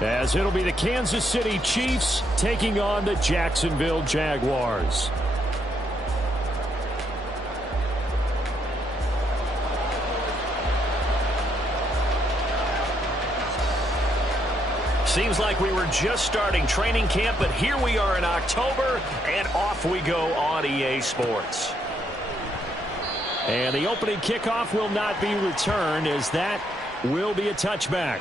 as it'll be the Kansas City Chiefs taking on the Jacksonville Jaguars. Seems like we were just starting training camp, but here we are in October, and off we go on EA Sports. And the opening kickoff will not be returned, as that will be a touchback.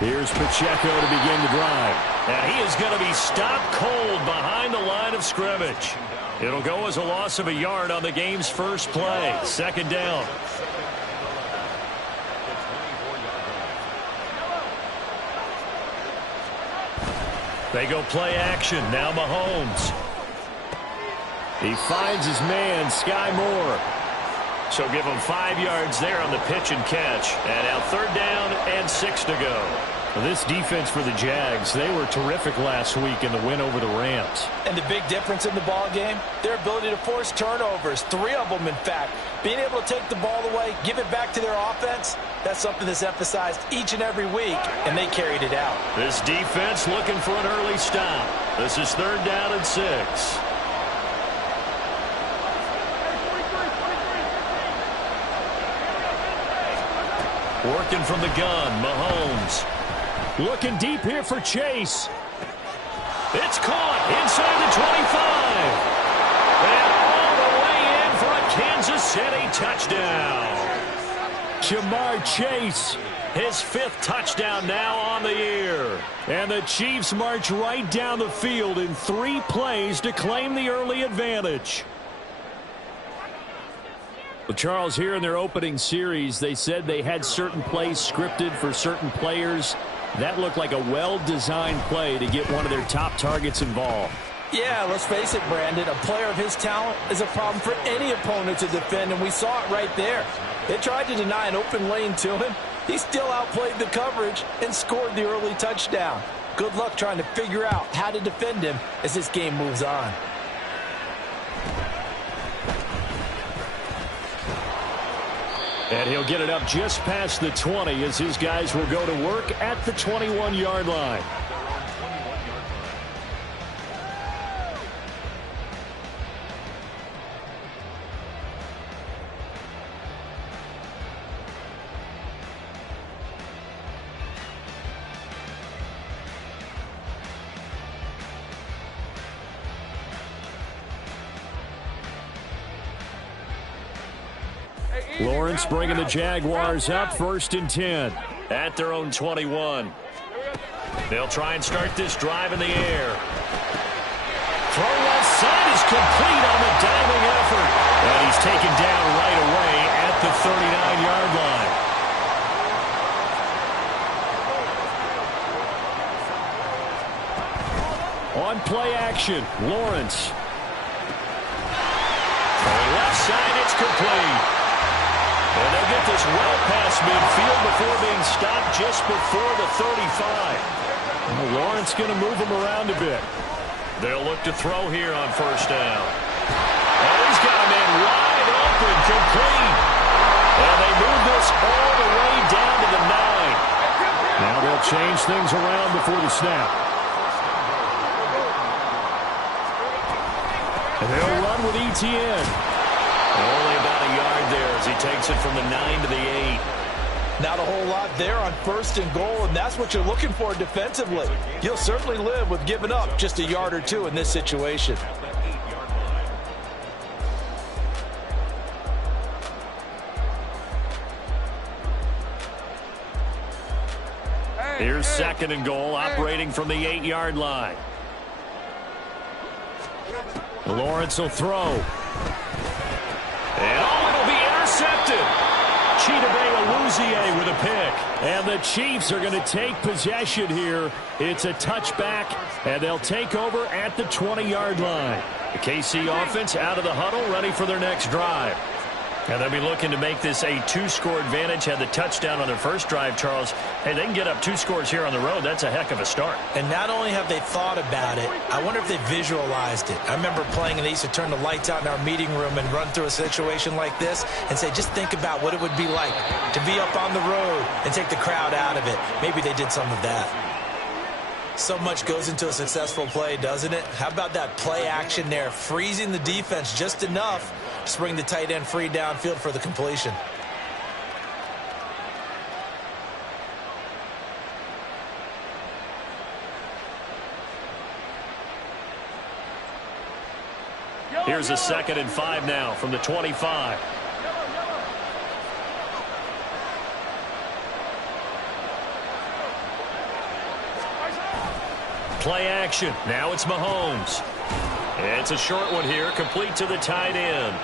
Here's Pacheco to begin the drive. And he is going to be stopped cold behind the line of scrimmage. It'll go as a loss of a yard on the game's first play. Second down. They go play action. Now Mahomes. He finds his man, Sky Moore. So give him 5 yards there on the pitch and catch. And now third down and 6 to go. This defense for the Jags, they were terrific last week in the win over the Rams. And the big difference in the ball game, their ability to force turnovers, 3 of them in fact. Being able to take the ball away, give it back to their offense, that's something that's emphasized each and every week, and they carried it out. This defense looking for an early stop. This is third down and 6. Working from the gun, Mahomes. Looking deep here for Chase. It's caught inside the 25. And all the way in for a Kansas City touchdown. Ja'Marr Chase, his 5th touchdown now on the year. And the Chiefs march right down the field in 3 plays to claim the early advantage. Well, Charles, here in their opening series, they said they had certain plays scripted for certain players. That looked like a well-designed play to get one of their top targets involved. Yeah, let's face it, Brandon. A player of his talent is a problem for any opponent to defend, and we saw it right there. They tried to deny an open lane to him. He still outplayed the coverage and scored the early touchdown. Good luck trying to figure out how to defend him as this game moves on. And he'll get it up just past the 20 as his guys will go to work at the 21-yard line. Lawrence bringing the Jaguars up, 1st and 10. At their own 21. They'll try and start this drive in the air. Throw left side is complete on the diving effort. And he's taken down right away at the 39-yard line. On play action, Lawrence. Left side, it's complete. And they'll get this well past midfield before being stopped just before the 35. Well, Lawrence going to move him around a bit. They'll look to throw here on first down. And he's got a man wide open, complete. And they move this all the way down to the 9. Now they'll change things around before the snap. And they'll run with ETN. Only about a yard there as he takes it from the 9 to the 8. Not a whole lot there on 1st and goal, and that's what you're looking for defensively. You'll certainly live with giving up just a yard or 2 in this situation. Here's 2nd and goal, operating from the 8-yard line. Lawrence will throw. And it'll be intercepted. Chidobe Awuzie with a pick. And the Chiefs are going to take possession here. It's a touchback, and they'll take over at the 20-yard line. The KC offense out of the huddle, ready for their next drive. And they'll be looking to make this a 2-score advantage. Had the touchdown on their first drive, Charles. Hey, they can get up 2 scores here on the road. That's a heck of a start. And not only have they thought about it, I wonder if they visualized it. I remember playing and they used to turn the lights out in our meeting room and run through a situation like this and say, just think about what it would be like to be up on the road and take the crowd out of it. Maybe they did some of that. So much goes into a successful play, doesn't it? How about that play action there, freezing the defense just enough to bring the tight end free downfield for the completion. Here's a 2nd and 5 now from the 25. Play action. Now it's Mahomes. It's a short one here, complete to the tight end.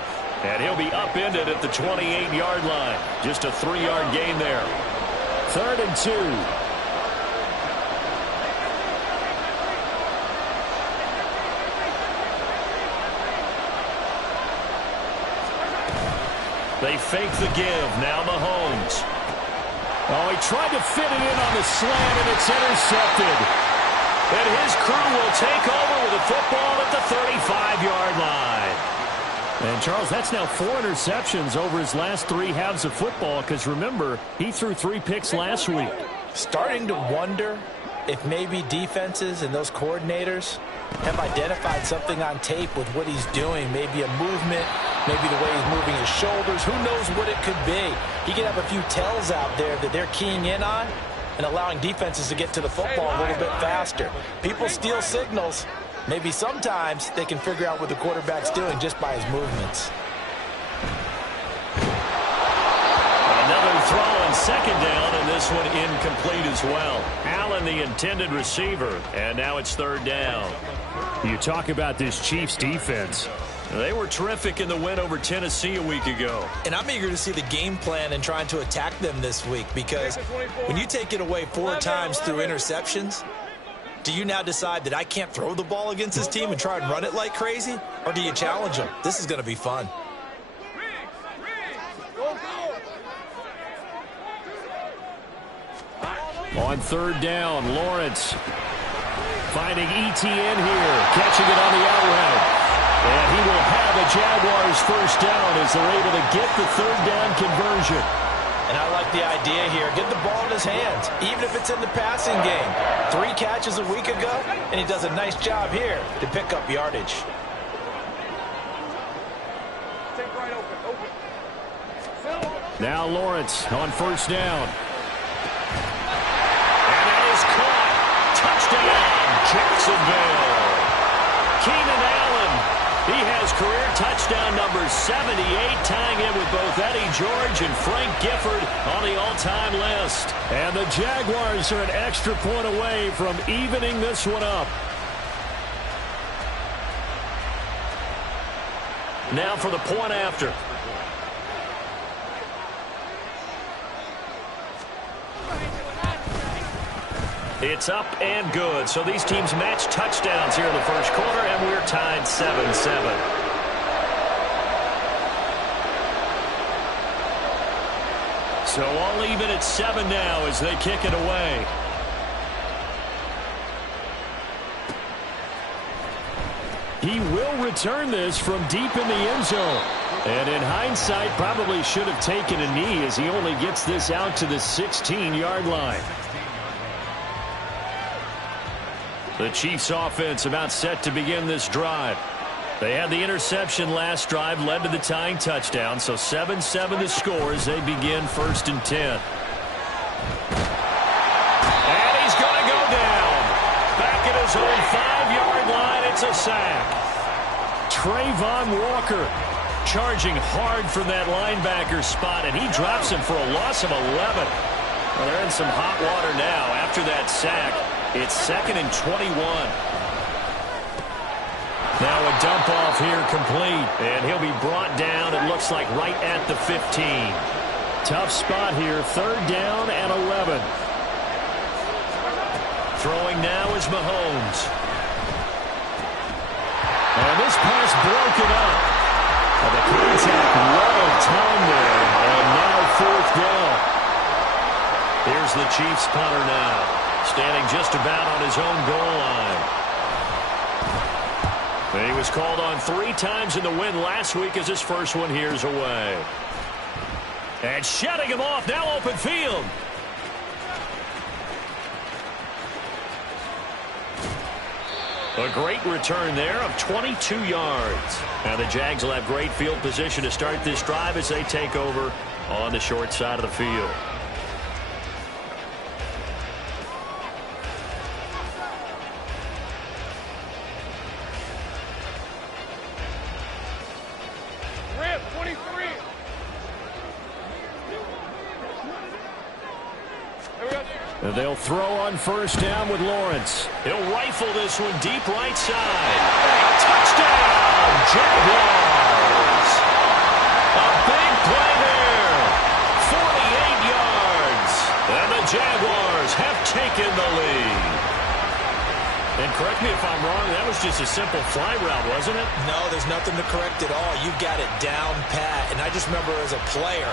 And he'll be upended at the 28-yard line. Just a 3-yard gain there. 3rd and 2. They fake the give. Now Mahomes. Oh, he tried to fit it in on the slant, and it's intercepted. And his crew will take over with a football at the 35-yard line. And, Charles, that's now 4 interceptions over his last 3 halves of football, because, remember, he threw 3 picks last week. Starting to wonder if maybe defenses and those coordinators have identified something on tape with what he's doing. Maybe a movement, maybe the way he's moving his shoulders. Who knows what it could be? He could have a few tells out there that they're keying in on and allowing defenses to get to the football a little bit faster. People steal signals. Maybe sometimes they can figure out what the quarterback's doing just by his movements. Another throw on 2nd down, and this one incomplete as well. Allen, the intended receiver, and now it's 3rd down. You talk about this Chiefs defense. They were terrific in the win over Tennessee a week ago. And I'm eager to see the game plan and trying to attack them this week, because when you take it away 4 times through interceptions, do you now decide that I can't throw the ball against this team and try and run it like crazy? Or do you challenge them? This is going to be fun. On 3rd down, Lawrence finding ETN here, catching it on the out route. And he will have a Jaguars 1st down as they're able to get the 3rd down conversion. And I like the idea here. Get the ball in his hands, even if it's in the passing game. 3 catches a week ago, and he does a nice job here to pick up yardage. Now Lawrence on 1st down. And that is caught. Touchdown, Jacksonville. Keenan Allen. He has career touchdown number 78, tying in with both Eddie George and Frank Gifford on the all-time list. And the Jaguars are an extra point away from evening this one up. Now for the point after. It's up and good. So these teams match touchdowns here in the 1st quarter, and we're tied 7-7. So all even at 7 now as they kick it away. He will return this from deep in the end zone. And in hindsight, probably should have taken a knee as he only gets this out to the 16-yard line. The Chiefs offense about set to begin this drive. They had the interception last drive, led to the tying touchdown, so 7-7 the score as they begin 1st and 10. And he's going to go down. Back at his own 5-yard line, it's a sack. Trayvon Walker charging hard from that linebacker spot, and he drops him for a loss of 11. Well, they're in some hot water now after that sack. It's 2nd and 21. Now a dump off here complete, and he'll be brought down, it looks like, right at the 15. Tough spot here, 3rd down and 11. Throwing now is Mahomes. And this pass broken up. The contact well timed there, and now fourth down. Here's the Chiefs punter now, standing just about on his own goal line. He was called on 3 times in the win last week as his first one here's away. And shutting him off, now open field. A great return there of 22 yards. Now the Jags will have great field position to start this drive as they take over on the short side of the field. And they'll throw on first down with Lawrence. He'll rifle this one deep right side. Touchdown, Jaguars! A big play there. 48 yards. And the Jaguars have taken the lead. And correct me if I'm wrong, that was just a simple fly route, wasn't it? No, there's nothing to correct at all. You got it down pat. And I just remember as a player,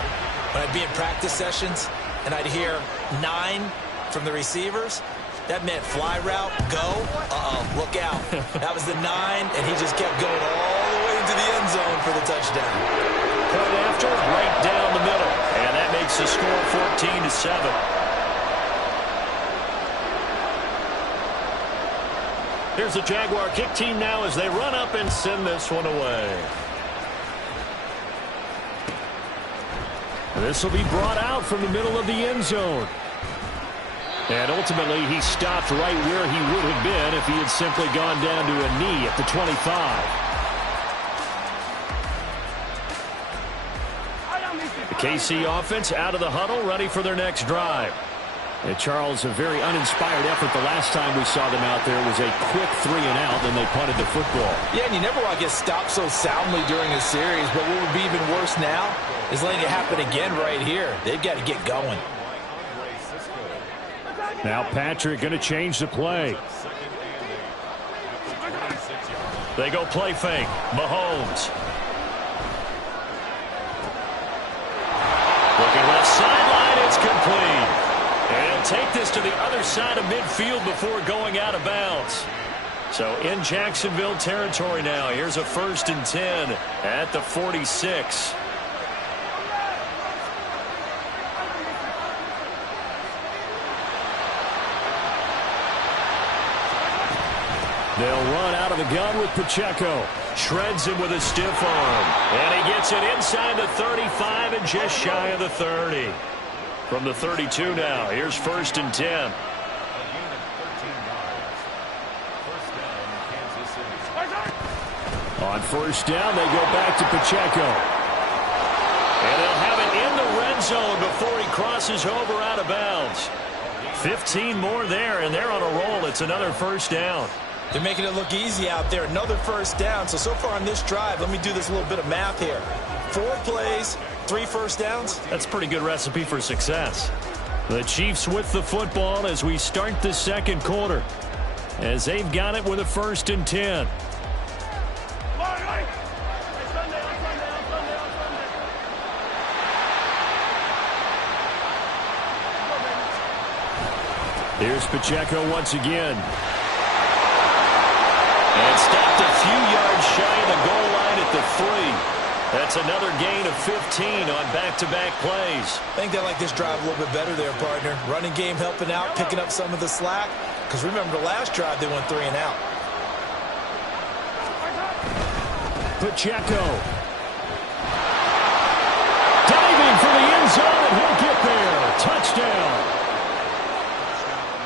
when I'd be in practice sessions, and I'd hear 9 from the receivers, that meant fly route, go, look out. That was the 9, and he just kept going all the way into the end zone for the touchdown. Point after, right down the middle. And that makes the score 14-7. Here's the Jaguar kick team now as they run up and send this one away. This will be brought out from the middle of the end zone. And ultimately, he stopped right where he would have been if he had simply gone down to a knee at the 25. The KC offense out of the huddle, ready for their next drive. And Charles, a very uninspired effort the last time we saw them out there was a quick 3 and out, then they punted the football. Yeah, and you never want to get stopped so soundly during a series, but what would be even worse now is letting it happen again right here. They've got to get going. Now Patrick going to change the play. They go play fake. Mahomes. Looking left sideline. It's complete. And he'll take this to the other side of midfield before going out of bounds. So in Jacksonville territory now. Here's a 1st and 10 at the 46. They'll run out of the gun with Pacheco. Shreds him with a stiff arm. And he gets it inside the 35 and just shy of the 30. From the 32 now, here's 1st and 10. On first down, they go back to Pacheco. And they'll have it in the red zone before he crosses over out of bounds. 15 more there, and they're on a roll. It's another 1st down. They're making it look easy out there. Another 1st down. So far on this drive, let me do this little bit of math here. 4 plays, 3 1st downs. That's a pretty good recipe for success. The Chiefs with the football as we start the second quarter. As they've got it with a 1st and 10. Here's Pacheco once again. And stopped a few yards shy of the goal line at the 3. That's another gain of 15 on back-to-back plays. I think they like this drive a little bit better there, partner. Running game helping out, picking up some of the slack. Because remember the last drive, they went 3 and out. Pacheco. Diving for the end zone, and he'll get there. Touchdown.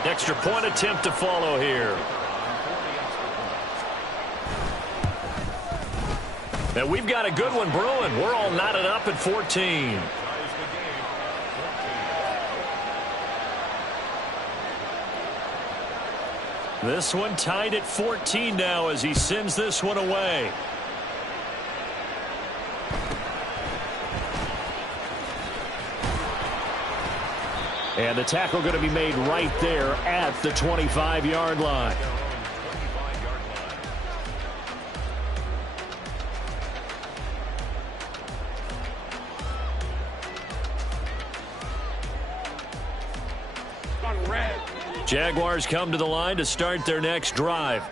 Extra point attempt to follow here. Now we've got a good one brewing. We're all knotted up at 14. This one tied at 14 now as he sends this one away. And the tackle going to be made right there at the 25-yard line. Jaguars come to the line to start their next drive.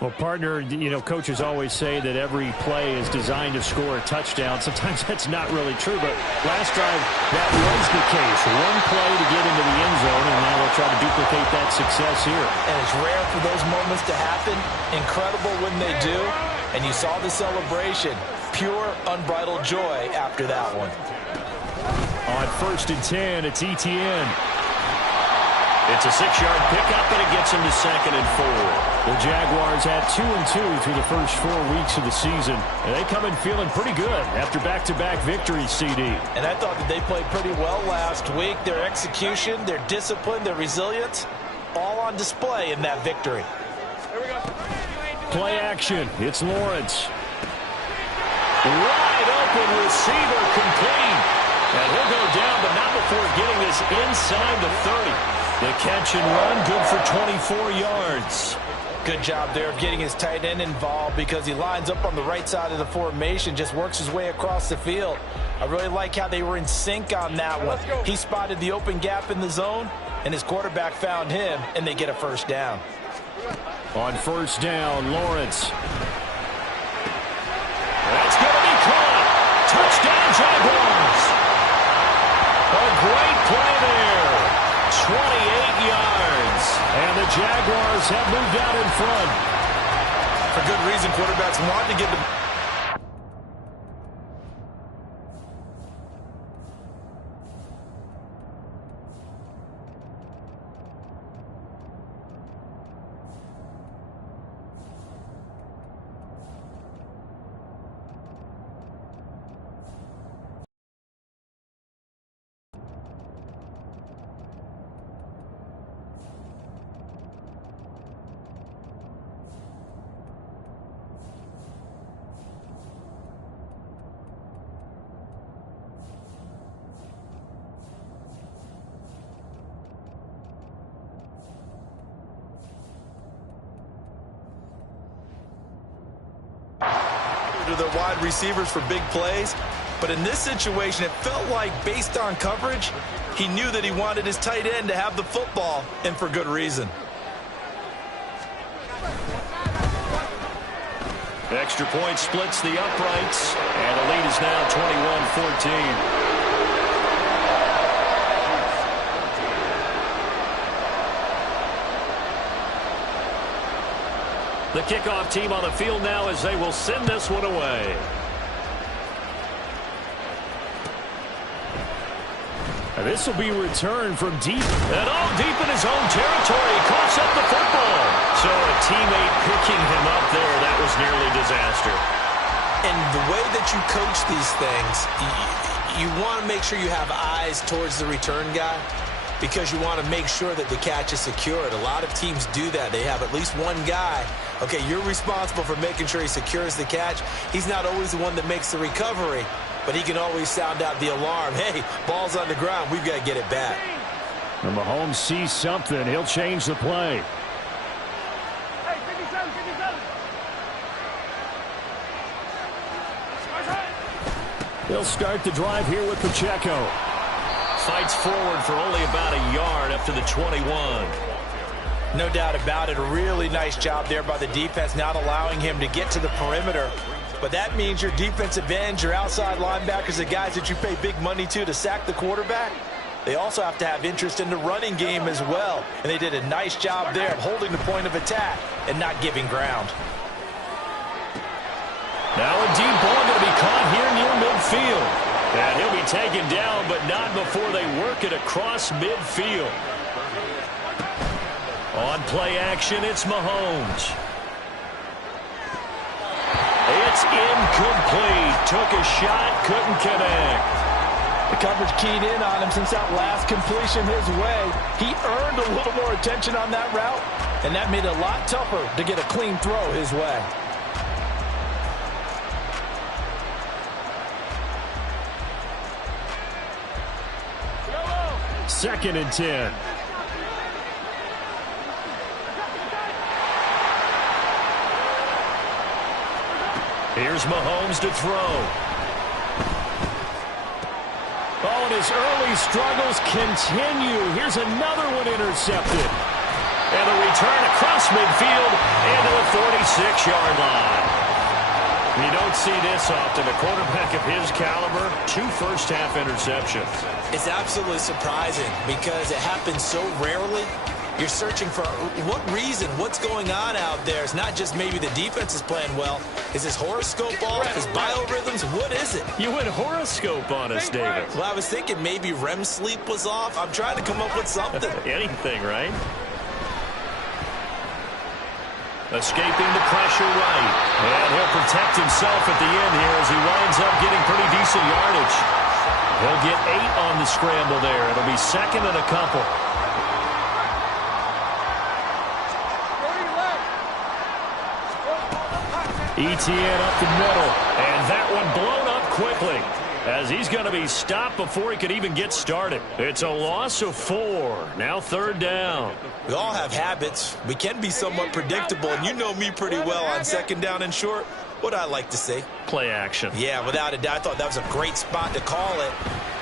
Well, partner, coaches always say that every play is designed to score a touchdown. Sometimes that's not really true, but last drive, that was the case. One play to get into the end zone, and now they'll try to duplicate that success here. And it's rare for those moments to happen. Incredible when they do. And you saw the celebration. Pure, unbridled joy after that one. On 1st and 10, it's Etienne. It's a 6-yard pickup, and it gets him to 2nd and 4. The Jaguars had 2-2 through the first 4 weeks of the season, and they come in feeling pretty good after back-to-back victories, CD. And I thought that they played pretty well last week. Their execution, their discipline, their resilience, all on display in that victory. Play action. It's Lawrence. Wide open receiver complete. And he'll go down, but not before getting this inside the 30. The catch and run, good for 24 yards. Good job there of getting his tight end involved because he lines up on the right side of the formation, just works his way across the field. I really like how they were in sync on that one. He spotted the open gap in the zone, and his quarterback found him, and they get a first down. On 1st down, Lawrence. That's going to be caught. Touchdown, Jaguars. A great play there. 28 yards. And the Jaguars have moved out in front. For good reason, quarterbacks want to get the... to their wide receivers for big plays, but in this situation it felt like, based on coverage, he knew that he wanted his tight end to have the football, and for good reason. Extra point splits the uprights, and the lead is now 21-14. The kickoff team on the field now as they will send this one away. And this will be returned from deep. And all deep in his own territory. He coughs up the football. So a teammate picking him up there, that was nearly disaster. And the way that you coach these things, you want to make sure you have eyes towards the return guy, because you want to make sure that the catch is secured. A lot of teams do that. They have at least one guy. Okay, you're responsible for making sure he secures the catch. He's not always the one that makes the recovery, but he can always sound out the alarm. Hey, ball's on the ground. We've got to get it back. And Mahomes sees something. He'll change the play. He'll start the drive here with Pacheco. Fights forward for only about a yard up to the 21. No doubt about it. A really nice job there by the defense, not allowing him to get to the perimeter. But that means your defensive ends, your outside linebackers, the guys that you pay big money to sack the quarterback, they also have to have interest in the running game as well. And they did a nice job there of holding the point of attack and not giving ground. Now a deep ball going to be caught here near midfield. And he'll be taken down, but not before they work it across midfield. On play action, it's Mahomes. It's incomplete. Took a shot, couldn't connect. The coverage keyed in on him since that last completion his way. He earned a little more attention on that route, and that made it a lot tougher to get a clean throw his way. 2nd and 10. Here's Mahomes to throw. Oh, and his early struggles continue. Here's another one intercepted. And a return across midfield into the 46-yard line. You don't see this often. A quarterback of his caliber, 2 first-half interceptions. It's absolutely surprising because it happens so rarely. You're searching for what reason, what's going on out there. It's not just maybe the defense is playing well. Is his horoscope off? His biorhythms? What is it? You went horoscope on us, David. Well, I was thinking maybe REM sleep was off. I'm trying to come up with something. Anything, right? Escaping the pressure right. And he'll protect himself at the end here as he winds up getting pretty decent yardage. He'll get 8 on the scramble there. It'll be 2nd and a couple. Etienne up the middle, and that one blown up quickly as he's going to be stopped before he could even get started. It's a loss of 4. Now 3rd down. We all have habits. We can be somewhat predictable, and you know me pretty well on 2nd down and short. What I like to say? Play action. Yeah, without a doubt. I thought that was a great spot to call it.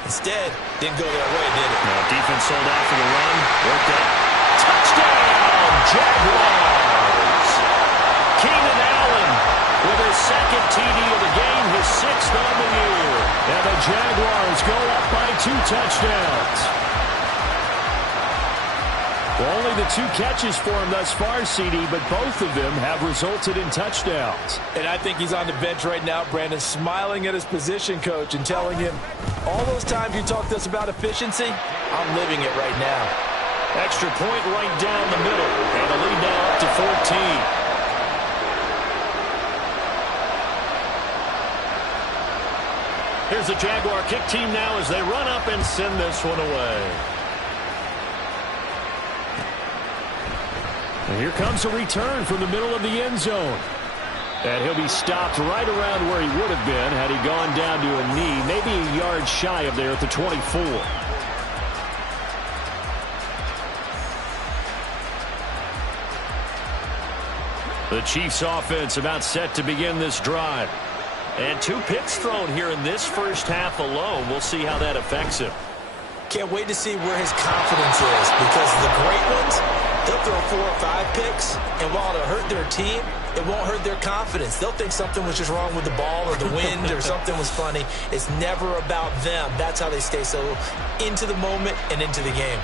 Instead, didn't go their way, did it? Now defense sold out for the run. Worked out. Touchdown, Jaguars! Keenan Allen with his 2nd TD of the game, his 6th on the year. And the Jaguars go up by 2 touchdowns. Well, only the 2 catches for him thus far, CD, but both of them have resulted in touchdowns. And I think he's on the bench right now, Brandon, smiling at his position coach and telling him, all those times you talked to us about efficiency, I'm living it right now. Extra point right down the middle, and the lead now up to 14. Here's the Jaguar kick team now as they run up and send this one away. And here comes a return from the middle of the end zone. And he'll be stopped right around where he would have been had he gone down to a knee, maybe a yard shy of there at the 24. The Chiefs offense about set to begin this drive. And 2 picks thrown here in this first half alone. We'll see how that affects him. Can't wait to see where his confidence is, because the great ones, they'll throw 4 or 5 picks, and while it'll hurt their team, it won't hurt their confidence. They'll think something was just wrong with the ball or the wind or something was funny. It's never about them. That's how they stay so into the moment and into the game.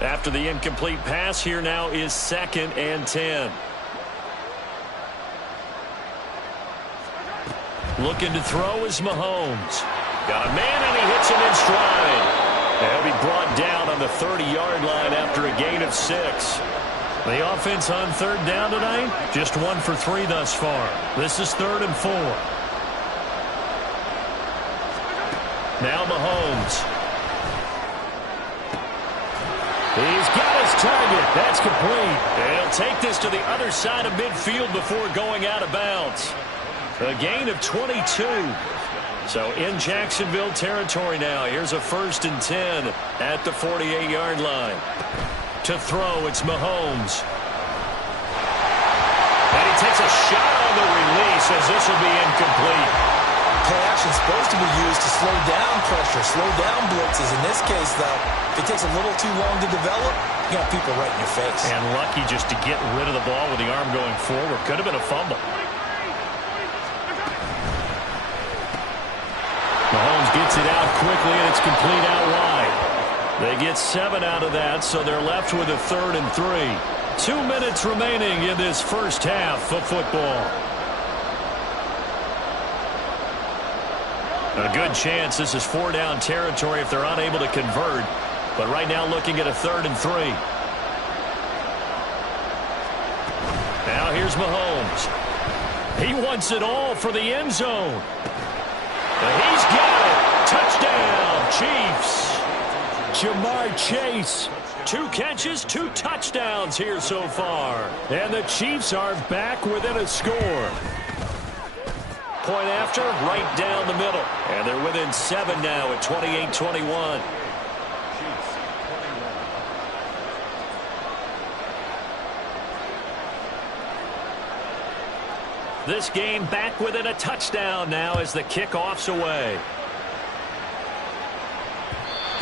After the incomplete pass, here now is 2nd and 10. Looking to throw is Mahomes. Got a man, and he hits him in stride. He'll be brought down on the 30-yard line after a gain of 6. The offense on 3rd down tonight, just 1 for 3 thus far. This is 3rd and 4. Now Mahomes. He's got his target. That's complete. He'll take this to the other side of midfield before going out of bounds. A gain of 22. So in Jacksonville territory now. Here's a 1st and 10 at the 48-yard line. To throw, it's Mahomes. And he takes a shot on the release as this will be incomplete. Play action is supposed to be used to slow down pressure, slow down blitzes. In this case, though, if it takes a little too long to develop, you got people right in your face. And lucky just to get rid of the ball with the arm going forward. Could have been a fumble. Mahomes gets it out quickly, and it's complete out wide. They get 7 out of that, so they're left with a 3rd and 3. 2 minutes remaining in this first half of football. A good chance this is 4-down territory if they're unable to convert. But right now looking at a 3rd and 3. Now here's Mahomes. He wants it all for the end zone. And he's got it. Touchdown, Chiefs. Jamar Chase. 2 catches, 2 touchdowns here so far. And the Chiefs are back within a score. point after, right down the middle. And they're within 7 now at 28-21. This game back within a touchdown now as the kickoff's away.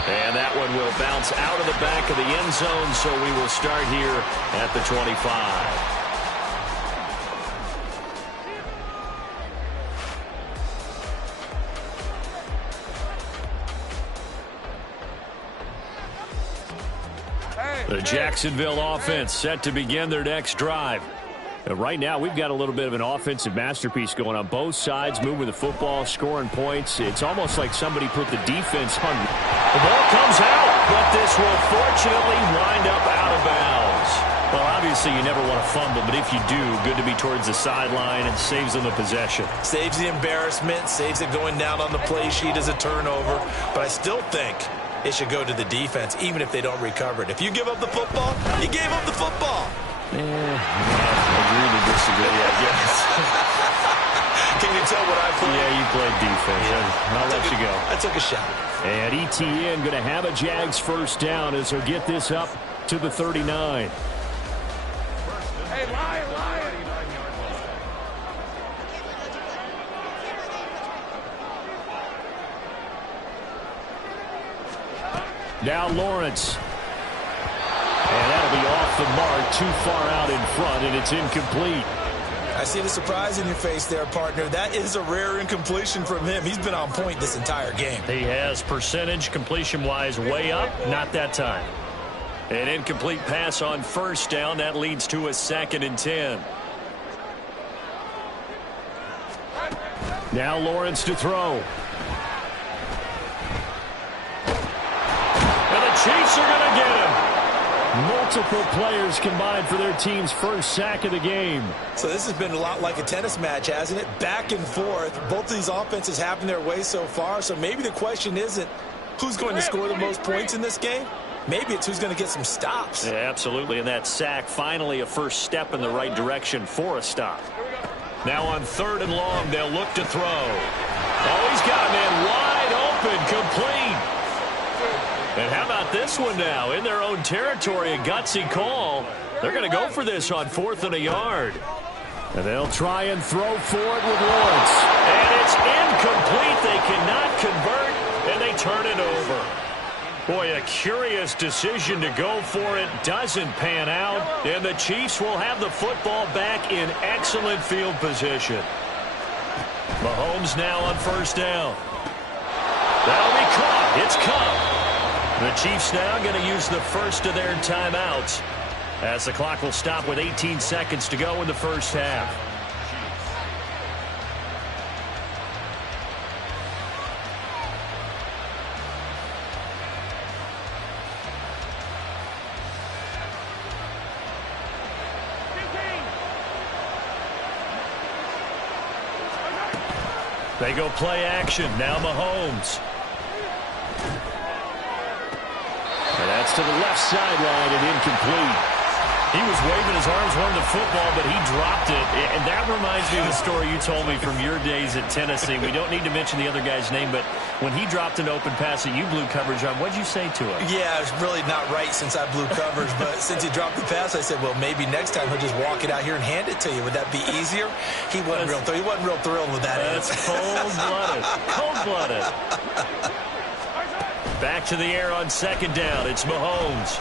And that one will bounce out of the back of the end zone, so we will start here at the 25. The Jacksonville offense set to begin their next drive. Right now, we've got a little bit of an offensive masterpiece going on both sides, moving the football, scoring points. It's almost like somebody put the defense on. The ball comes out, but this will fortunately wind up out of bounds. Well, obviously, you never want to fumble, but if you do, good to be towards the sideline and saves them the possession. Saves the embarrassment, saves it going down on the play sheet as a turnover. But I still think it should go to the defense, even if they don't recover it. If you give up the football, you gave up the football. Agree to disagree, I guess. Can you tell what I played? Yeah, you played defense. Yeah. I'll let you go. I took a shot. And ETN going to have a Jags first down as they'll get this up to the 39. Hey, Lion. Now Lawrence. And that'll be off the mark, too far out in front, and it's incomplete. I see the surprise in your face there, partner. That is a rare incompletion from him. He's been on point this entire game. He has percentage completion-wise way up, not that time. An incomplete pass on first down. That leads to a 2nd and 10. Now Lawrence to throw. And the Chiefs are going to get him. Multiple players combined for their team's first sack of the game. So this has been a lot like a tennis match, hasn't it? Back and forth. Both of these offenses having their way so far. So maybe the question isn't who's going to score the most points in this game. Maybe it's who's going to get some stops. Yeah, absolutely. And that sack, finally a first step in the right direction for a stop. Now on 3rd and long, they'll look to throw. Oh, he's got a man wide open, complete. And how about this one now? In their own territory, a gutsy call. They're going to go for this on 4th and a yard. And they'll try and throw for it with Lawrence. And it's incomplete. They cannot convert, and they turn it over. Boy, a curious decision to go for it. Doesn't pan out, and the Chiefs will have the football back in excellent field position. Mahomes now on 1st down. That'll be caught. It's caught. The Chiefs now going to use the first of their timeouts as the clock will stop with 18 seconds to go in the first half. They go play action. Now Mahomes. And that's to the left sideline and incomplete. He was waving his arms, wanting the football, but he dropped it. And that reminds me of the story you told me from your days at Tennessee. We don't need to mention the other guy's name, but when he dropped an open pass that you blew coverage on, what'd you say to him? Yeah, it's really not right since I blew coverage, but since he dropped the pass, I said, well, maybe next time he'll just walk it out here and hand it to you. Would that be easier? He wasn't real thrilled with that. That's cold-blooded. Cold-blooded. Back to the air on 2nd down. It's Mahomes.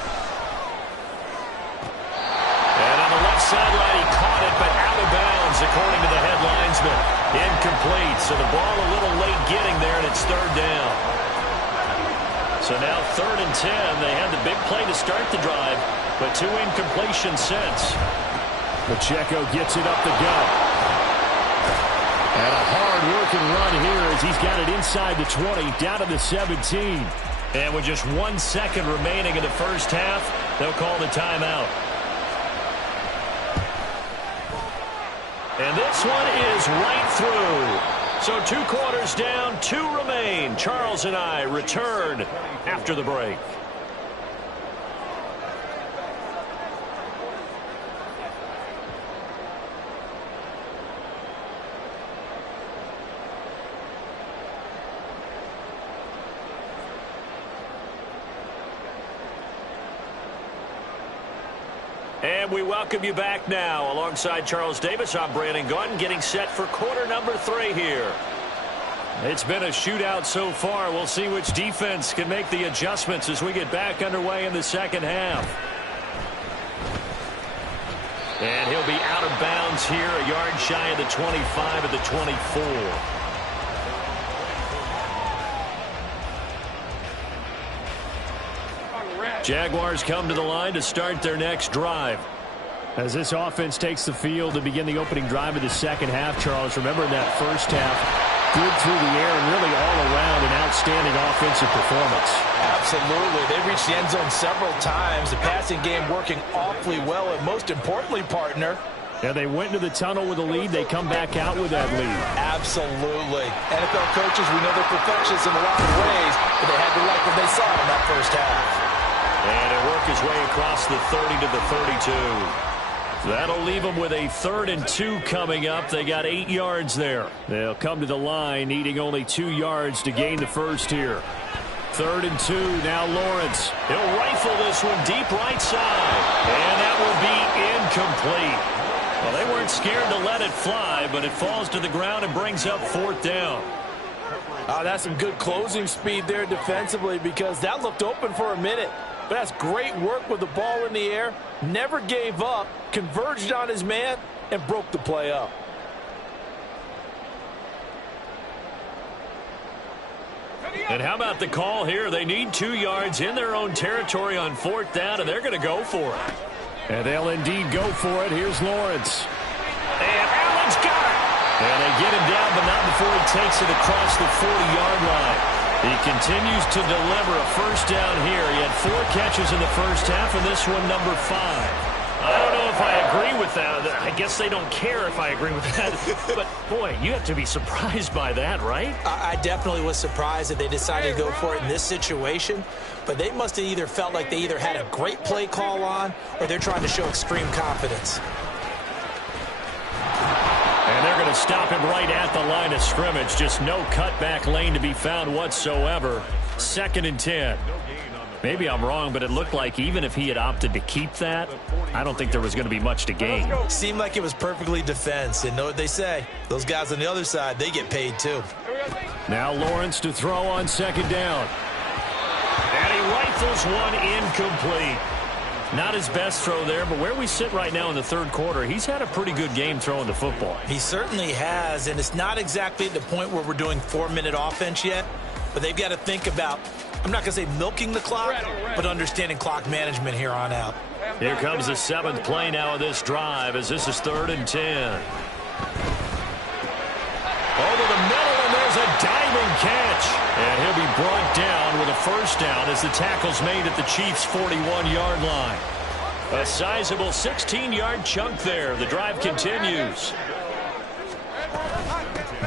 And on the left sideline, he caught it, but out of bounds, according to the head linesman. Incomplete, so the ball a little late getting there, and it's 3rd down. So now 3rd and 10. They had the big play to start the drive, but 2 incompletions since. Pacheco gets it up the gut. And a hard-working run here as he's got it inside the 20, down to the 17. And with just 1 second remaining in the first half, they'll call the timeout. And this one is right through. So 2 quarters down, 2 remain. Charles and I return after the break. And we welcome you back now. Alongside Charles Davis, I'm Brandon Gaudin, getting set for quarter number 3 here. It's been a shootout so far. We'll see which defense can make the adjustments as we get back underway in the second half. And he'll be out of bounds here, a yard shy of the 25 at the 24. Jaguars come to the line to start their next drive. As this offense takes the field to begin the opening drive of the second half, Charles, remember in that first half, good through the air and really all around an outstanding offensive performance. Absolutely. They reached the end zone several times. The passing game working awfully well, and most importantly, partner, and they went into the tunnel with a lead. They come back out with that lead. Absolutely. NFL coaches, we know they're perfectionists in a lot of ways, but they had to like what they saw in that first half. And it worked his way across the 30 to the 32. That'll leave them with a 3rd and 2 coming up. They got 8 yards there. They'll come to the line needing only 2 yards to gain the first here. 3rd and 2, now Lawrence. He'll rifle this one deep right side. And that will be incomplete. Well, they weren't scared to let it fly, but it falls to the ground and brings up 4th down. That's some good closing speed there defensively, because that looked open for a minute. But that's great work with the ball in the air. Never gave up, converged on his man, and broke the play up. And how about the call here? They need 2 yards in their own territory on 4th down, and they're going to go for it. And they'll indeed go for it. Here's Lawrence. And Allen's got it. And they get him down, but not before he takes it across the 40-yard line. He continues to deliver a first down here. He had 4 catches in the first half, and this one number 5. I don't know if I agree with that. I guess they don't care if I agree with that. But, boy, you have to be surprised by that, right? I definitely was surprised that they decided to go for it in this situation. But they must have either felt like they either had a great play call on, or they're trying to show extreme confidence. And they're going to stop him right at the line of scrimmage. Just no cutback lane to be found whatsoever. 2nd and 10. Maybe I'm wrong, but it looked like even if he had opted to keep that, I don't think there was going to be much to gain. Seemed like it was perfectly defense. And know what they say? Those guys on the other side, they get paid too. Now Lawrence to throw on 2nd down. And he rifles one incomplete. Not his best throw there, but where we sit right now in the 3rd quarter, he's had a pretty good game throwing the football. He certainly has, and it's not exactly at the point where we're doing 4-minute offense yet, but they've got to think about, I'm not going to say milking the clock, but understanding clock management here on out. Here comes the 7th play now of this drive, as this is 3rd and 10. Over the middle, and there's a diving catch. And he'll be brought down with a first down as the tackle's made at the Chiefs' 41-yard line. A sizable 16-yard chunk there. The drive continues.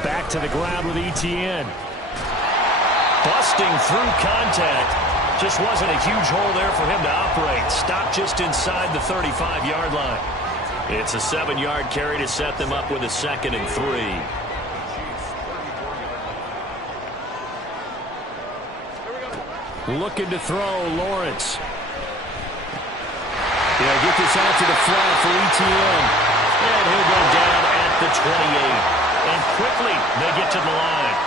Back to the ground with Etienne. Busting through contact. Just wasn't a huge hole there for him to operate. Stopped just inside the 35-yard line. It's a 7-yard carry to set them up with a 2nd and 3. Looking to throw, Lawrence. Yeah, get this out to the flat for Etienne. And he'll go down at the 28. And quickly, they get to the line.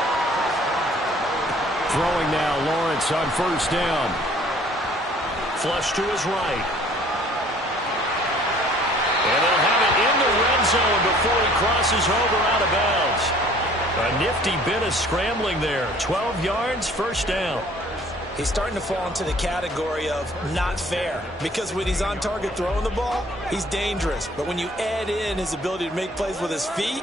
Throwing now, Lawrence on 1st down. Flush to his right. And they'll have it in the red zone before he crosses over out of bounds. A nifty bit of scrambling there. 12 yards, 1st down. He's starting to fall into the category of not fair, because when he's on target throwing the ball, he's dangerous. But when you add in his ability to make plays with his feet,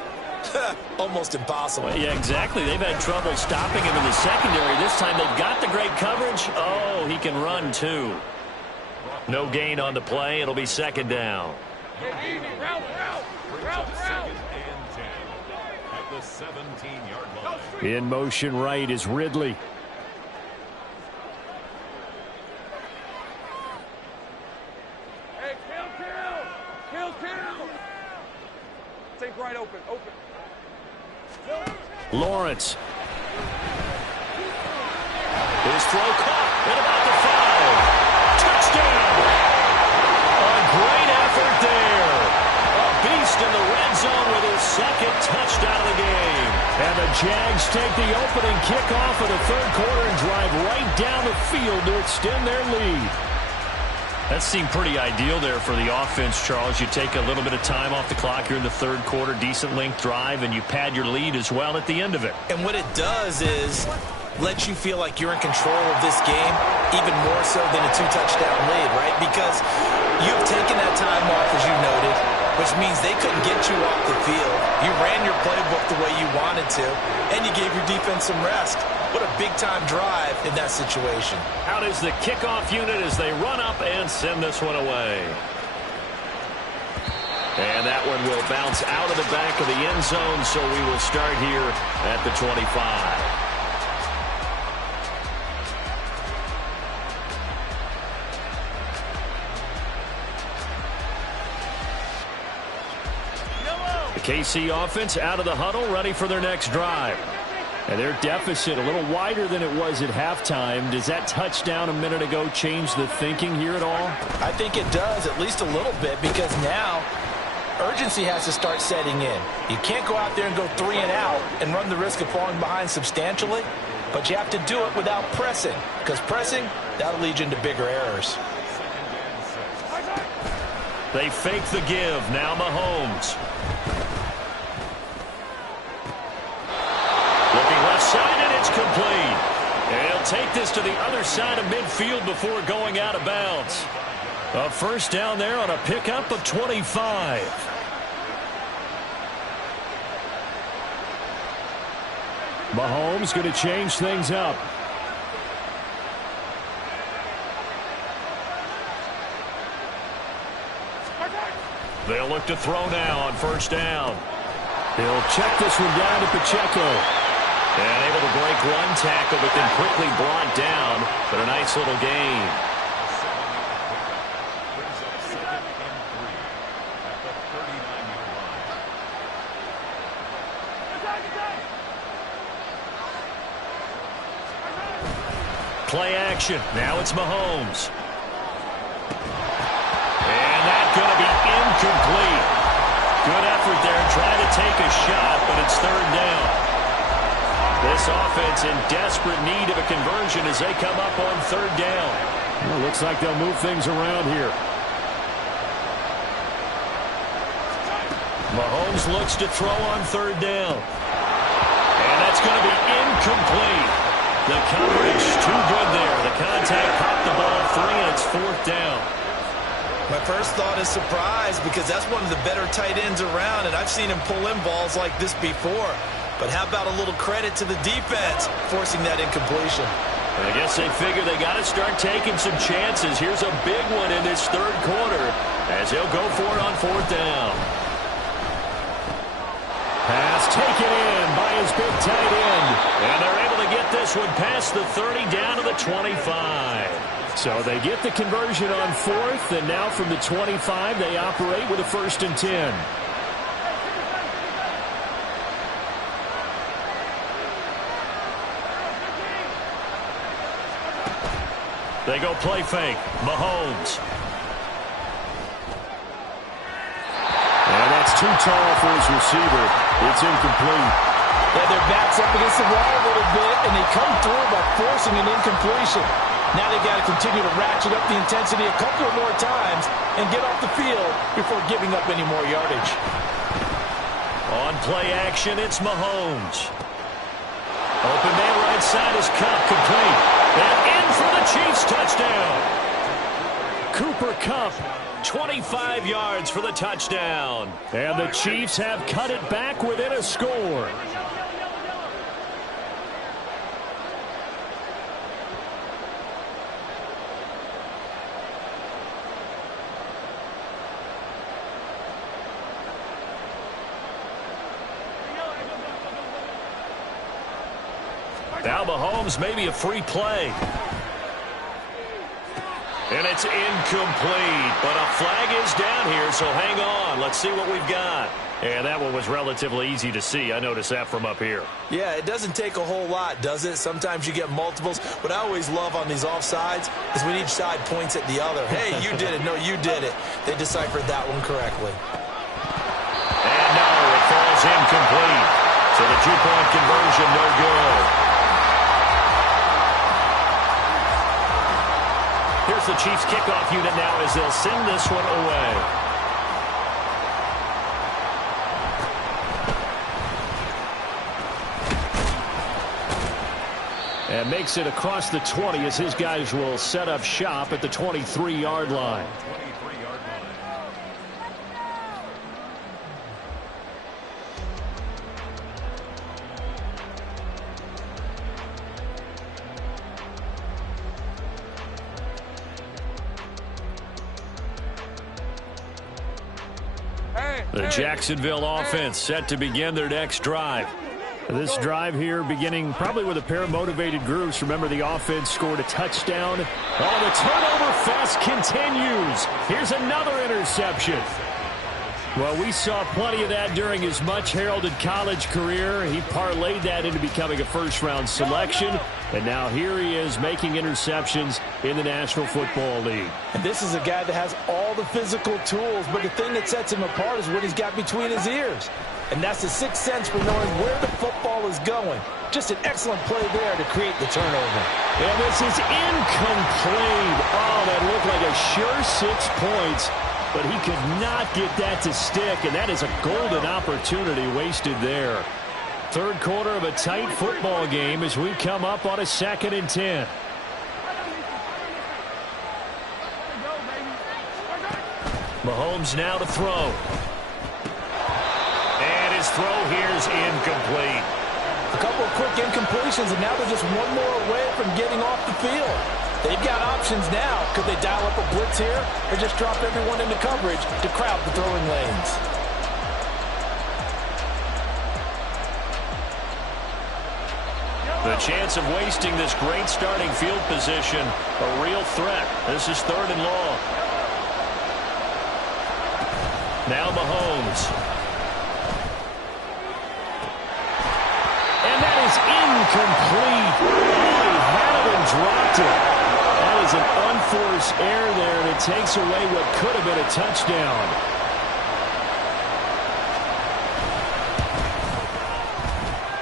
almost impossible. Well, yeah, exactly. They've had trouble stopping him in the secondary. This time they've got the great coverage. Oh, he can run too. No gain on the play. It'll be 2nd down. In motion right is Ridley. Take right open. Lawrence. His throw caught at about the 5. Touchdown! A great effort touched out of the game. And the Jags take the opening kickoff of the third quarter and drive right down the field to extend their lead. That seemed pretty ideal there for the offense, Charles. You take a little bit of time off the clock here in the third quarter, decent length drive, and you pad your lead as well at the end of it. And what it does is let you feel like you're in control of this game, even more so than a 2-touchdown lead, right? Because you've taken that time off, as you noted, which means they couldn't get you off the field. You ran your playbook the way you wanted to, and you gave your defense some rest. What a big-time drive in that situation. Out is the kickoff unit as they run up and send this one away. And that one will bounce out of the back of the end zone, so we will start here at the 25. KC offense out of the huddle, ready for their next drive. And their deficit a little wider than it was at halftime. Does that touchdown a minute ago change the thinking here at all? I think it does, at least a little bit, because now urgency has to start setting in. You can't go out there and go 3 and out and run the risk of falling behind substantially, but you have to do it without pressing, because pressing, that'll lead you into bigger errors. They fake the give. Now Mahomes. Looking left side, and it's complete. And he'll take this to the other side of midfield before going out of bounds. A first down there on a pickup of 25. Mahomes going to change things up. They'll look to throw now on first down. He'll check this one down to Pacheco. And able to break one tackle, but then quickly brought down. But a nice little gain. Play action. Now it's Mahomes. And that's going to be incomplete. Good effort there trying to take a shot, but it's third down. This offense in desperate need of a conversion as they come up on third down. Well, looks like they'll move things around here. Mahomes looks to throw on third down. And that's going to be incomplete. The coverage too good there. The contact popped the ball free, and it's fourth down. My first thought is surprise, because that's one of the better tight ends around, and I've seen him pull in balls like this before. But how about a little credit to the defense forcing that incompletion? I guess they figure they got to start taking some chances. Here's a big one in this third quarter as he'll go for it on fourth down. Pass taken in by his big tight end. And they're able to get this one past the 30 down to the 25. So they get the conversion on fourth, and now from the 25 they operate with a 1st and 10. They go play fake. Mahomes. And that's too tall for his receiver. It's incomplete. Yeah, their back's up against the wall a little bit, and they come through by forcing an incompletion. Now they've got to continue to ratchet up the intensity a couple of more times and get off the field before giving up any more yardage. On play action, it's Mahomes. Open man right side is Kupp, complete. And in for the Chiefs touchdown. Cooper Kupp. 25 yards for the touchdown. And the Chiefs have cut it back within a score. Now Mahomes, maybe a free play. And it's incomplete, but a flag is down here, so hang on. Let's see what we've got. And that one was relatively easy to see. I noticed that from up here. Yeah, it doesn't take a whole lot, does it? Sometimes you get multiples. What I always love on these offsides is when each side points at the other. Hey, you did it. No, you did it. They deciphered that one correctly. And no, it falls is incomplete. So the two-point conversion no good. Here's the Chiefs kickoff unit now as they'll send this one away. And makes it across the 20 as his guys will set up shop at the 23-yard line. The Jacksonville offense set to begin their next drive. This drive here beginning probably with a pair of motivated groups. Remember, the offense scored a touchdown. Oh, the turnover fest continues. Here's another interception. Well, we saw plenty of that during his much-heralded college career. He parlayed that into becoming a first-round selection. And now here he is making interceptions in the National Football League. And this is a guy that has all the physical tools, but the thing that sets him apart is what he's got between his ears. And that's the sixth sense for knowing where the football is going. Just an excellent play there to create the turnover. And this is incomplete. Oh, that looked like a sure 6 points. But he could not get that to stick, and that is a golden opportunity wasted there. Third quarter of a tight football game as we come up on a 2nd and 10. Mahomes now to throw. And his throw here is incomplete. A couple of quick incompletions, and now they're just one more away from getting off the field. They've got options now. Could they dial up a blitz here or just drop everyone into coverage to crowd the throwing lanes? The chance of wasting this great starting field position, a real threat. This is 3rd and long. Now Mahomes. And that is incomplete. Oh, he had it and dropped it. That is an unforced error there, and it takes away what could have been a touchdown.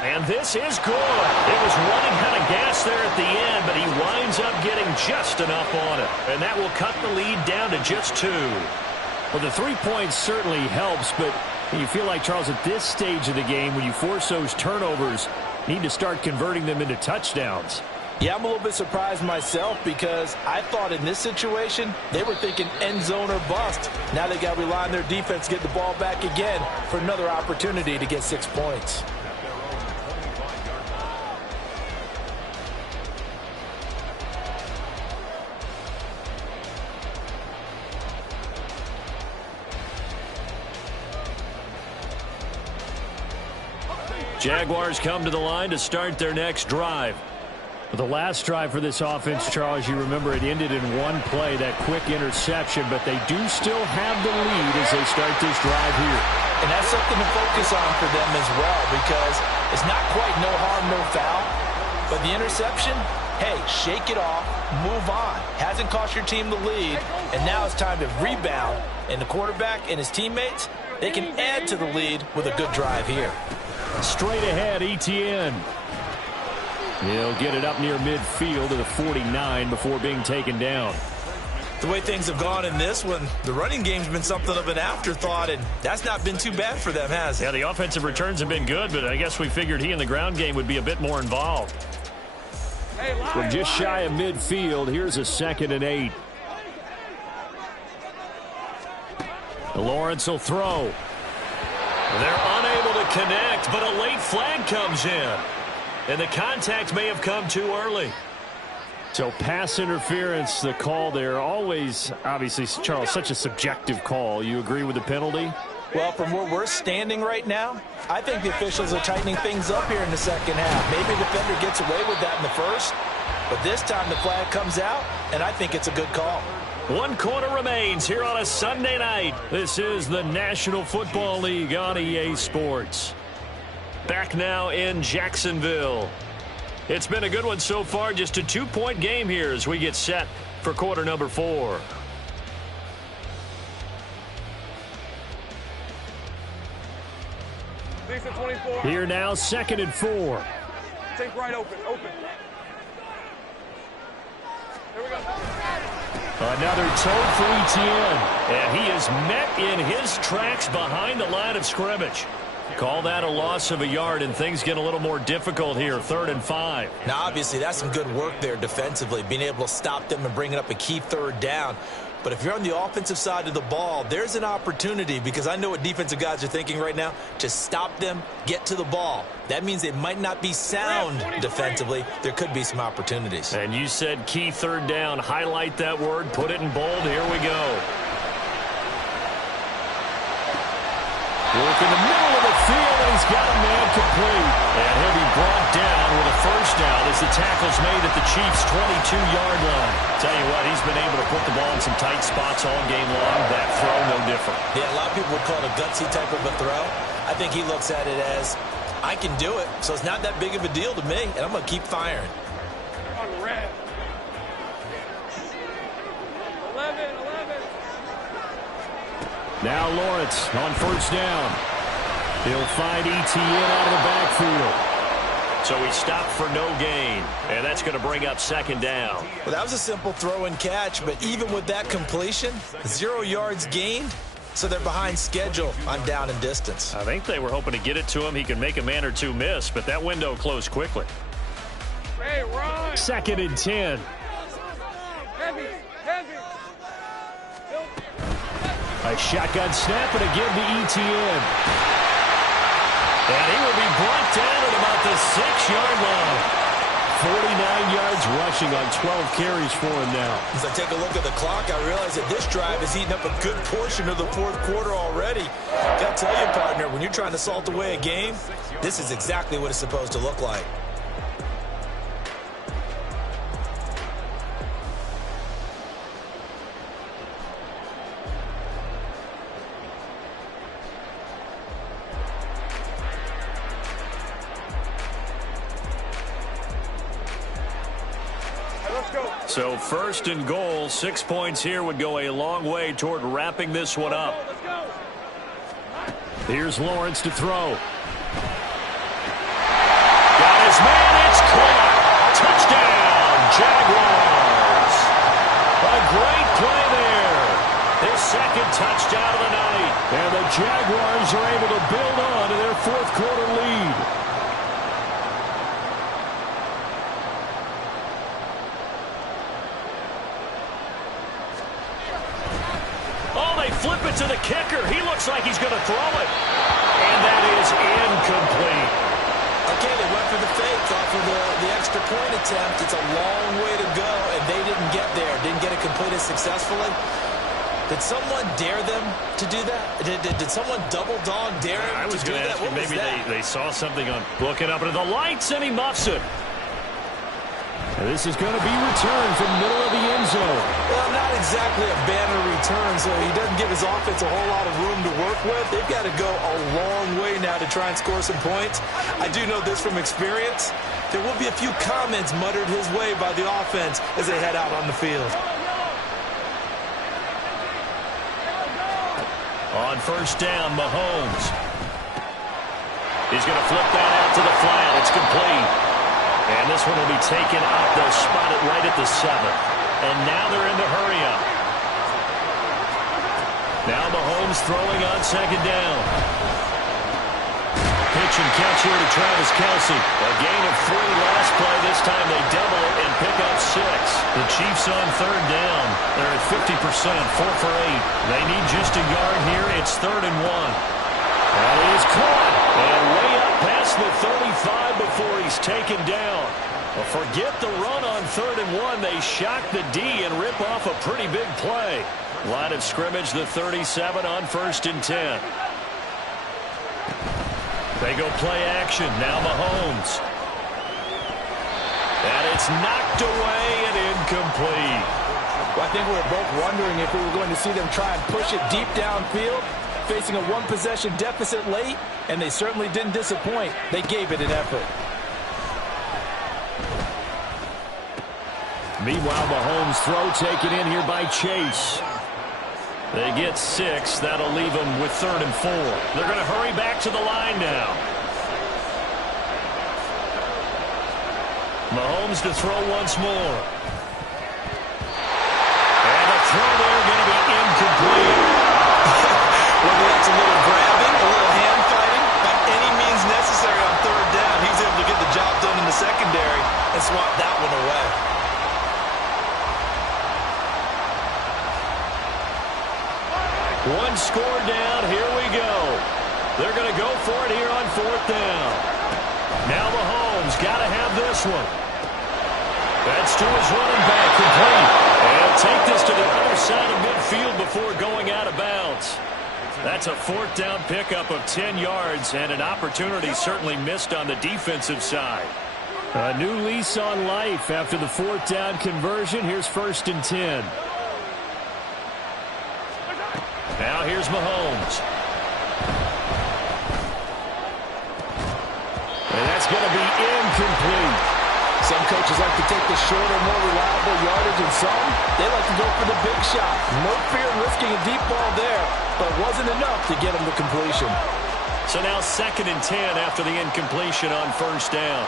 And this is good. It was running kind of gas there at the end, but he winds up getting just enough on it. And that will cut the lead down to just 2. Well, the 3 points certainly helps, but you feel like, Charles, at this stage of the game, when you force those turnovers, you need to start converting them into touchdowns. Yeah, I'm a little bit surprised myself because I thought in this situation they were thinking end zone or bust. Now they got to rely on their defense to get the ball back again for another opportunity to get 6 points. Jaguars come to the line to start their next drive. The last drive for this offense, Charles, you remember it ended in one play, that quick interception, but they do still have the lead as they start this drive here. And that's something to focus on for them as well, because it's not quite no harm, no foul, but the interception, hey, shake it off, move on. Hasn't cost your team the lead, and now it's time to rebound, and the quarterback and his teammates, they can add to the lead with a good drive here. Straight ahead, Etienne. He'll get it up near midfield to the 49 before being taken down. The way things have gone in this one, the running game's been something of an afterthought, and that's not been too bad for them, has it? Yeah, the offensive returns have been good, but I guess we figured he in the ground game would be a bit more involved. From just shy of midfield, here's a 2nd and 8. Lawrence will throw. They're unable to connect, but a late flag comes in. And the contact may have come too early. So pass interference, the call there. Always, obviously, Charles, such a subjective call. You agree with the penalty? Well, from where we're standing right now, I think the officials are tightening things up here in the second half. Maybe the defender gets away with that in the first, but this time the flag comes out, and I think it's a good call. 1 quarter remains here on a Sunday night. This is the National Football League on EA Sports. Back now in Jacksonville. It's been a good one so far. Just a 2-point game here as we get set for quarter number 4. Here now, 2nd and 4. Take right open. Here we go. Another toe for Etienne. And he is met in his tracks behind the line of scrimmage. Call that a loss of a yard, and things get a little more difficult here, 3rd and 5. Now, obviously, that's some good work there defensively, being able to stop them and bringing up a key 3rd down. But if you're on the offensive side of the ball, there's an opportunity, because I know what defensive guys are thinking right now, to stop them, get to the ball. That means they might not be sound defensively. There could be some opportunities. And you said key 3rd down. Highlight that word. Put it in bold. Here we go. Work in the middle of the field, and he's got a man complete. And he'll be brought down with a 1st down as the tackle's made at the Chiefs' 22-yard line. Tell you what, he's been able to put the ball in some tight spots all game long. That throw, no different. Yeah, a lot of people would call it a gutsy type of a throw. I think he looks at it as, I can do it, so it's not that big of a deal to me, and I'm going to keep firing. On red. 11. Now Lawrence on 1st down. He'll find Etienne out of the backfield. So he stopped for no gain, and that's going to bring up 2nd down. Well, that was a simple throw and catch, but even with that completion, 0 yards gained, so they're behind schedule on down and distance. I think they were hoping to get it to him. He could make a man or two miss, but that window closed quickly. Hey, run. 2nd and 10. Heavy. A shotgun snap and again to Etienne. And he will be brought down at about the 6-yard line. 49 yards rushing on 12 carries for him now. As I take a look at the clock, I realize that this drive has eaten up a good portion of the 4th quarter already. Got to tell you, partner, when you're trying to salt away a game, this is exactly what it's supposed to look like. So 1st and goal, 6 points here would go a long way toward wrapping this one up. Here's Lawrence to throw. Got his man, it's caught. Touchdown, Jaguars. A great play there. His 2nd touchdown of the night. And the Jaguars are able to build on to their 4th quarter lead. Flip it to the kicker. He looks like he's going to throw it. And that is incomplete. Okay, they went for the fake off of the extra point attempt. It's a long way to go, and they didn't get there. Didn't get it completed successfully. Did someone dare them to do that? Did someone double dog dare him to do that? What was that? Maybe they saw something on looking up into the lights, and he muffs it. And this is going to be returned from the middle of the end zone. Well, not exactly a banner return, so he doesn't give his offense a whole lot of room to work with. They've got to go a long way now to try and score some points. I do know this from experience. There will be a few comments muttered his way by the offense as they head out on the field. On 1st down, Mahomes. He's going to flip that out to the flat. It's complete. And this one will be taken up. They'll spot it right at the 7th. And now they're in the hurry up. Now Mahomes throwing on 2nd down. Pitch and catch here to Travis Kelce. A gain of 3 last play. This time they double it and pick up 6. The Chiefs on 3rd down. They're at 50%, 4 for 8. They need just a yard here. It's 3rd and 1. That is caught. And way up past the 35 before he's taken down. Well, forget the run on 3rd and 1. They shock the D and rip off a pretty big play. Line of scrimmage, the 37 on 1st and 10. They go play action. Now Mahomes. And it's knocked away and incomplete. Well, I think we were both wondering if we were going to see them try and push it deep downfield, facing a one-possession deficit late, and they certainly didn't disappoint. They gave it an effort. Meanwhile, Mahomes' throw taken in here by Chase. They get 6. That'll leave them with 3rd and 4. They're going to hurry back to the line now. Mahomes to throw once more. And the throw there going to be incomplete. Whether that's a little grabbing, a little hand fighting, by any means necessary on third down, he's able to get the job done in the secondary and swat that one away. One score down. Here we go. They're going to go for it here on fourth down. Now Mahomes got to have this one. That's to his running back, complete. And he'll take this to the other side of midfield before going out of bounds. That's a fourth down pickup of 10 yards and an opportunity certainly missed on the defensive side. A new lease on life after the fourth down conversion. Here's 1st and 10. Now here's Mahomes. And that's going to be incomplete. Some coaches like to take the shorter, more reliable yardage, and some, they like to go for the big shot. No fear in risking a deep ball there, but it wasn't enough to get him to completion. So now 2nd and 10 after the incompletion on first down.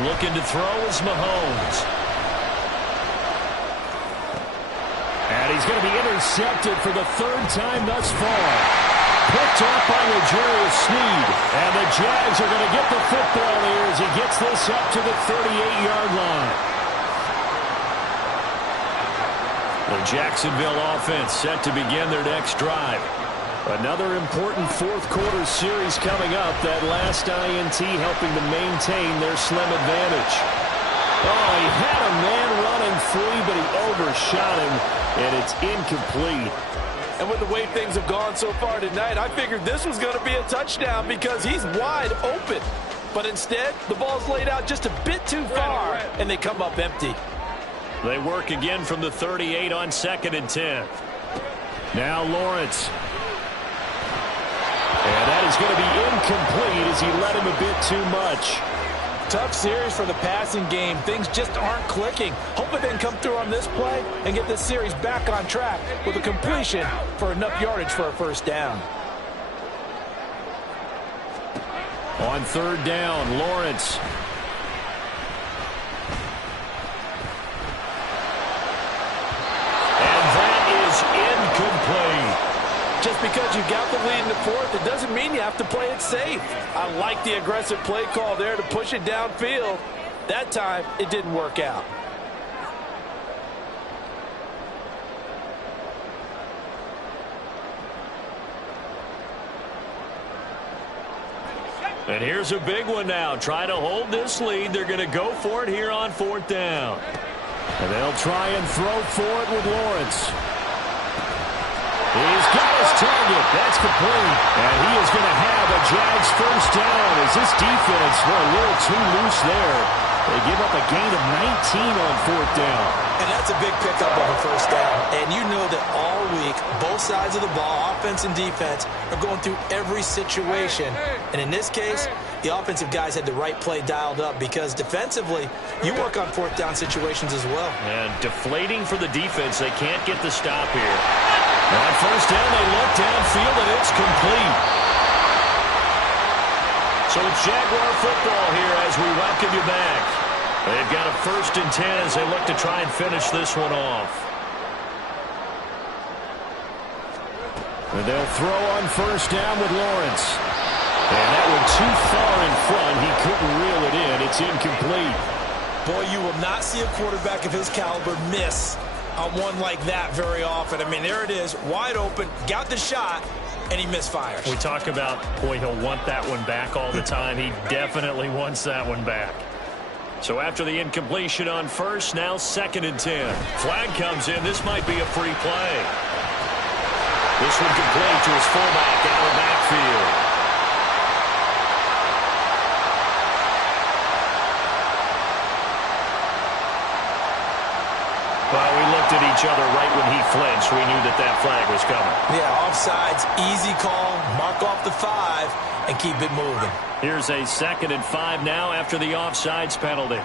Looking to throw is Mahomes. And he's going to be intercepted for the 3rd time thus far. Picked up by L'Jarius Sneed. And the Jags are going to get the football here as he gets this up to the 38-yard line. The Jacksonville offense set to begin their next drive. Another important fourth-quarter series coming up. That last INT helping to maintain their slim advantage. Oh, he had a man running free, but he overshot him, and it's incomplete. And with the way things have gone so far tonight, I figured this was going to be a touchdown because he's wide open. But instead, the ball's laid out just a bit too far, and they come up empty. They work again from the 38 on 2nd and 10. Now Lawrence. And that is going to be incomplete as he led him a bit too much. Tough series for the passing game. Things just aren't clicking. Hoping they can come through on this play and get this series back on track with a completion for enough yardage for a first down. On 3rd down, Lawrence. And that is incomplete. Just because you got the lead in the 4th, it doesn't mean you have to play it safe. I like the aggressive play call there to push it downfield. That time, it didn't work out. And here's a big one now. Trying to hold this lead. They're going to go for it here on 4th down. And they'll try and throw for it with Lawrence. He's got his target. That's complete. And he is going to have a Jags first down as this defense were a little too loose there. They give up a gain of 19 on 4th down. And that's a big pickup of a first down. And you know that all week, both sides of the ball, offense and defense, are going through every situation. And in this case, the offensive guys had the right play dialed up because defensively, you work on 4th down situations as well. And deflating for the defense. They can't get the stop here. On first down, they look downfield, and it's complete. So it's Jaguar football here as we welcome you back. They've got a 1st and 10 as they look to try and finish this one off. And they'll throw on first down with Lawrence. And that one too far in front. He couldn't reel it in. It's incomplete. Boy, you will not see a quarterback of his caliber miss on one like that very often. I mean, there it is, wide open, got the shot, and he misfires. We talk about, boy, he'll want that one back all the time. He definitely wants that one back. So after the incompletion on first, now 2nd and 10. Flag comes in. This might be a free play. This one complete to his fullback out of the backfield. Well, we looked at each other right when he flinched. We knew that that flag was coming. Yeah, offsides, easy call, mark off the 5, and keep it moving. Here's a 2nd and 5 now after the offsides penalty.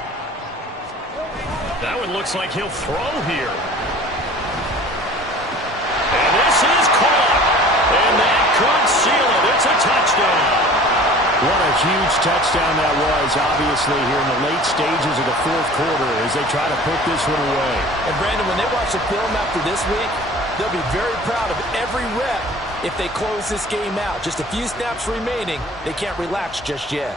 That one looks like he'll throw here. And this is caught. And that could seal it. It's a touchdown. What a huge touchdown that was, obviously, here in the late stages of the fourth quarter as they try to put this one away. And, Brandon, when they watch the film after this week, they'll be very proud of every rep if they close this game out. Just a few snaps remaining. They can't relax just yet.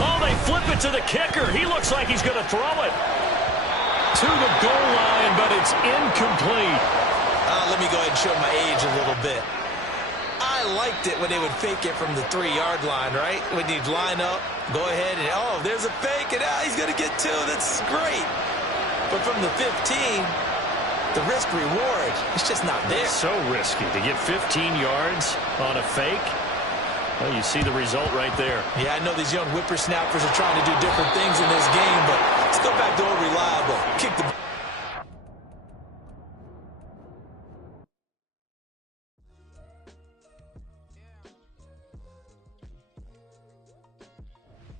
Oh, they flip it to the kicker. He looks like he's going to throw it to the goal line, but it's incomplete. Let me go ahead and show my age a little bit. I liked it when they would fake it from the 3-yard line, right? When you'd line up, go ahead, and oh, there's a fake, and he's going to get 2. That's great. But from the 15, the risk-reward, it's just not there. It's so risky to get 15 yards on a fake. Well, you see the result right there. Yeah, I know these young whippersnappers are trying to do different things in this game, but let's go back to what we